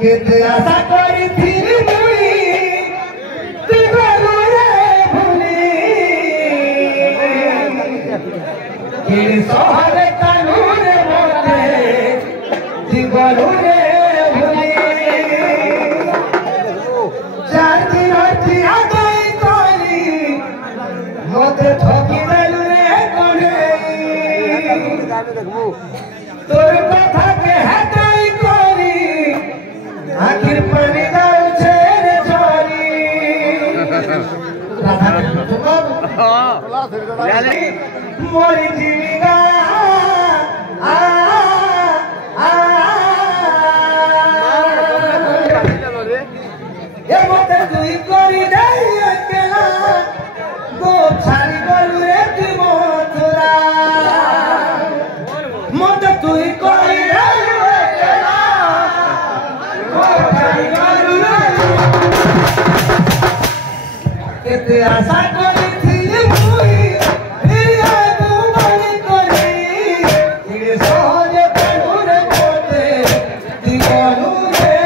কেতে আশা করিଥିଲି মুই তুই গলুরে ভুলি কিন সহরে কানুরে মতে তুই গলুরে ভুলি চার দিন হইতি আগাই করি মতে ঠকি দেলু রে কোনে তোর কথাকে হাতাই করি আখির পানি যাচ্ছে রে ঝরি মরি জীবিকা এ মতে তুই করি দেই একলা গো ছাড়ি গলু রে তুই মথুরা মতে তুই করি দেই একলা গো ছাড়ি গলু রে কেতে আশা করিଥିଲି মুই হিয়া দুবারি করি ইরে সহজে কানুরে মতে তুই গলু রে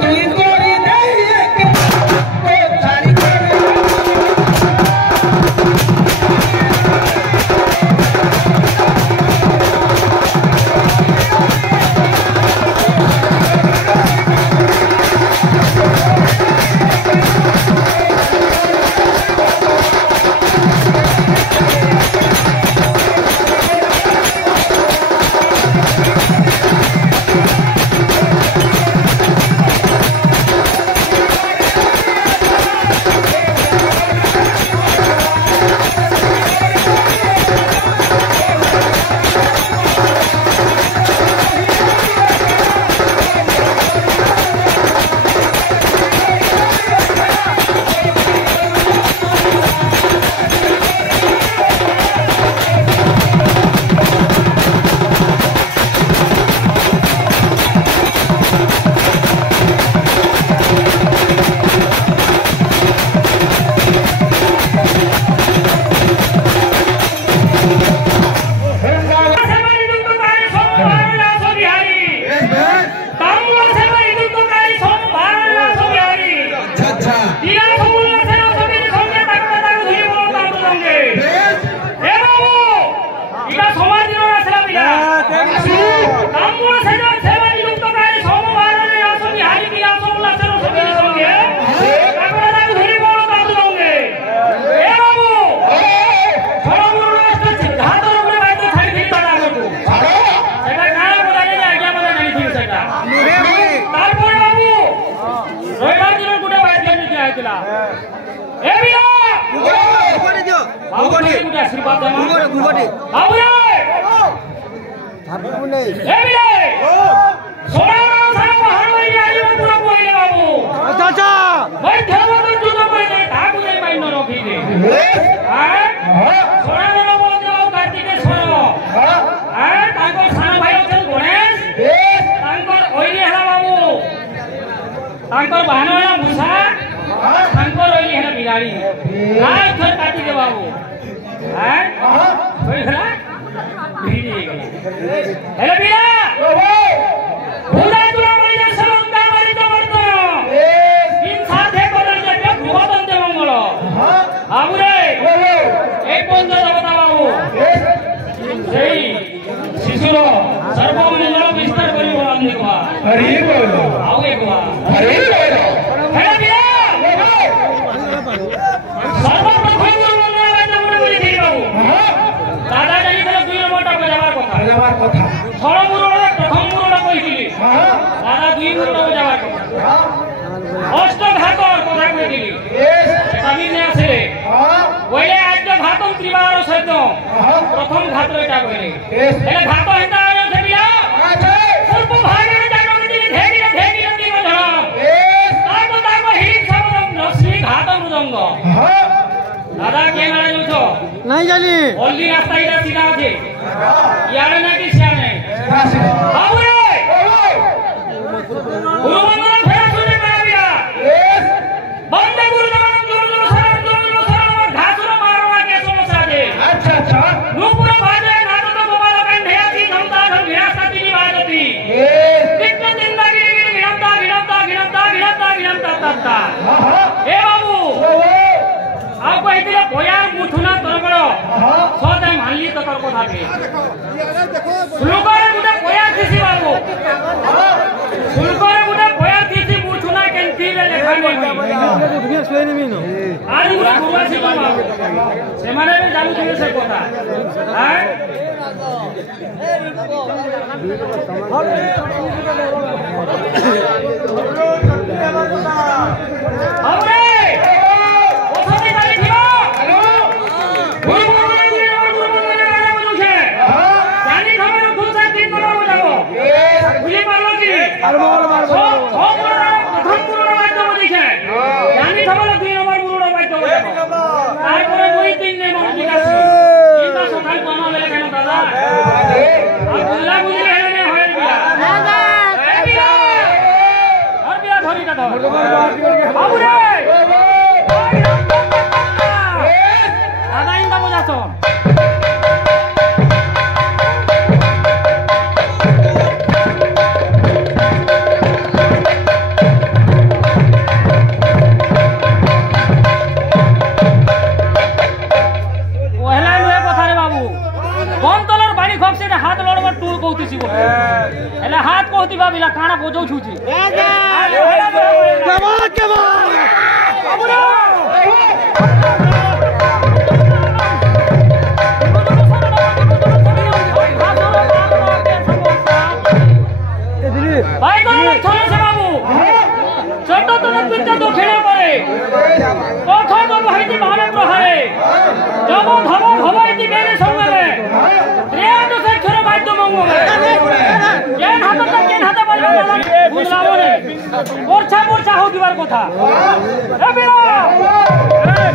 তুই तांकर बहन वाला भूसा तांकर ओली है बिलाड़ी काय थर काटी दे बाबू हैं कोई खला भीड़ी हेलो बिला भूला तुला मइना सलंका मारी तो मरतो इन साथे बदल जे भूवा बंदे मंगल आबू रे एक बंद देवता बाबू सेई शिशुरो सर्व मंगल विस्तार करी बोलांदे को हरि बोल आओगे को हरि बोल हेलो बिला सर्वप्रथम मंगल राजा मुरे बोली दे बाबू दादा जानी तो दुई नंबरटा बजावार কথা ছড় মুরড় প্রথম মুরড় কইছিলি দাদা দুই মুরড় বজাবার কথা অষ্ট ঘাতর কথা কইছিলি আমি নে আছে ওইলে আজ ঘাতম ত্রিবার সহিত প্রথম ঘাত এটা কইলি এলে ঘাত হেতা দেবিলা আছে পূর্ব ভাগে জানো দিলি ধেগি ধেগি নদী মধরম তাকো তাকো হিম সবরম রশ্মি ঘাত মৃদঙ্গ দাদা কে মারা যাচ্ছো নাই জানি অলদি রাস্তা এটা সিধা আছে ইয়ারে নাকি সিয়ারে আউরে গুরু মন্দির ফেরা শুনে পাবিয়া বন্দে গুরু জমান জোর সরম ঢাসুর মারওয়া কে সমস্যা দে আচ্ছা আচ্ছা নুপুর বাজে নাত তো গোপাল কান্ধিয়াতি ধমতা ধম বিরাস্তাতি নিবাজতি কৃষ্ণ জিন্দাগি গিরমতা তত্তা এ বাবু আও কইতিলে বয়ার মুঠুনা তরবড় সদাই মানলি তো তোর কথা কে সুলকরে গুটা বয়ার দিছি বাবু সুলকরে গুটা বয়ার দিছি মুঠুনা কেনতিলে লেখা নেই দুনিয়া শুয়ে নেমি ন আর গুটা গুরবাসি বাবু সেমানে জানু দিলে সে কথা হ্যাঁ আরে हाथ कहती बाबिला काना बोझौ छुची भाई तो छोड़ से बाबू छोटो तो पिता तो खेले पड़े कथा तो भाईती भावे प्रहारे जब धमो भवाईती मेरे संग में रे तो से छोरे भाई तो मंगो में केन हाथ बजवा बुझलाओ रे मोर्चा हो दिवार कथा ए बेरा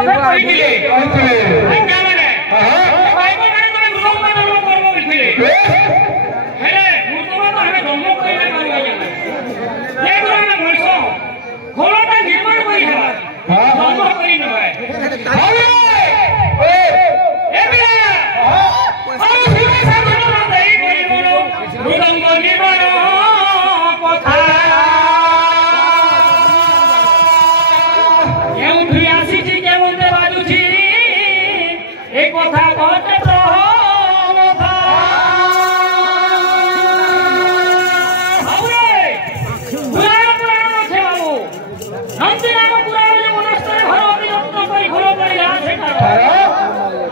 কথা কইছিলে আজ্ঞা মানে বাইক মানে তুমি মৃদঙ্গ জন্ম করব বলছিলে হেলে মৃদঙ্গ তো আমি জন্ম কইলে পারবা জানা এই গুলো মনস ঘোড়াটা নির্মাণ করি হেবা জন্ম করি নয় এবিলা আমি শিবে সাধন দেই করি বলো মৃদঙ্গ নির্মাণ কথা কেউঠি আসিছি কেমন বাজুছি এই কথা কতে প্রহমথা বাবুরে পুরাণ আছে বাবু নন্দী নাম পুরাণ যে মনস্তরে ঘর অবিরত্ন করি ঘর করিলা সেটা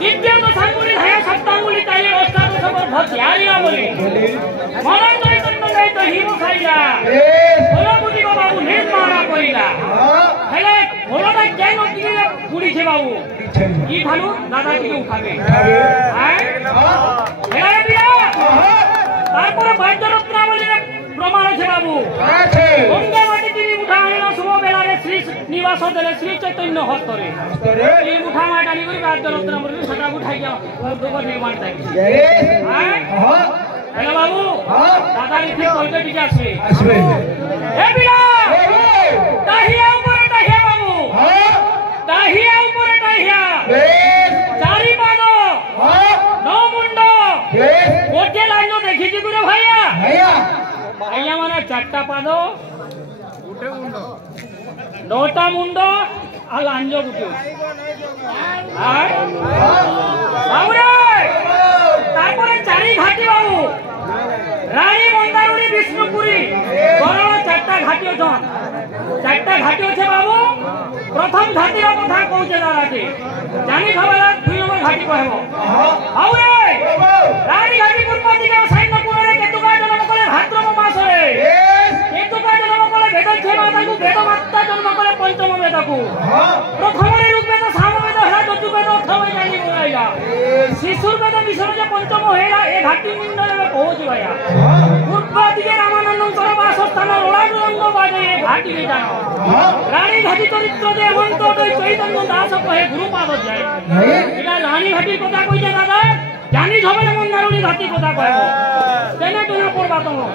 দিব্যাঙ্গ সাঙ্গুলি ধায়া সপ্তাঙ্গুলি তাইলে অষ্টাদশ সবর ভজিয়ারিলা বলি মনন চৈতন্য নেই তো হিম খাইলা বলবুদি বাবু নির্মাণা করিলা হেলে ঘোড়াটা কেন কিনে পুড়িছে বাবু কি ভালো দাদা কি উঠাবে তারপরে বৈদ্যরত্নাবলীর প্রমাণ আছে বাবু গঙ্গামাটি তিনি উঠা আনিল শুভ বেলারে শ্রী নিবাস দেলে শ্রী চৈতন্য হস্তরে এই উঠা মাটি আনি করে বৈদ্যরত্নাবলী সেটা উঠাই দুবার নির্মাণ থাকি হ্যালো বাবু দাদা ঠিক কইতে ঠিক আসবে হে বিরা দাহিয়া উপরে দাহিয়া বাবু দাহিয়া উপরে দাহিয়া চারি পাদ নৌ মুন্ড গোটে লাইন দেখিছি গুরে ভাইয়া ভাইয়া মানে চারটা পাদ নটা মুন্ড আর লাঞ্জ গুটে বাবুরে তারপরে চারি ঘাটি বাবু রানী মন্দারুণী বিষ্ণুপুরী বড় চারটা ঘাটি অছন চারটা ঘাটি আছে বাবু প্রথম ঘাটির কথা কହୁছে দাদাকে জানি খবর 2 নম্বর ঘাটি কহব বাবুরে রানী ঘাটি পূর্ব দিকে সৈন্যপুরে কেতুকা জন্ম করে ভাদ্রব মাসরে কেতুকা জন্ম করে বেদক্ষে মাতাকু বেদমাতা জন্ম করে পঞ্চম বেদকু প্রথমরে ঋগ্বেদ সামবেদ হেলা চতুর্বেদ অথর্ববেদ জানি বলাইলা শিশুর বেদ বিসর্জ পঞ্চম হেলা এ ঘাটি নিন্দনে পৌঁছ ভাইয়া পূর্ব দিকে রামানন্দর বাসস্থান রোড়াঙ্গ বাজে ঘাটি জানো রানী ঘাটি চরিত্র যে হেমন্ত চৈতন্য দাস কহে গুরুপাদ যায় এটা রানী ঘাটির কথা কইছে দাদা জানি হবে মন্দারুণী ঘাটি কথা কহে তেনে তুমি পড়বা তোমরা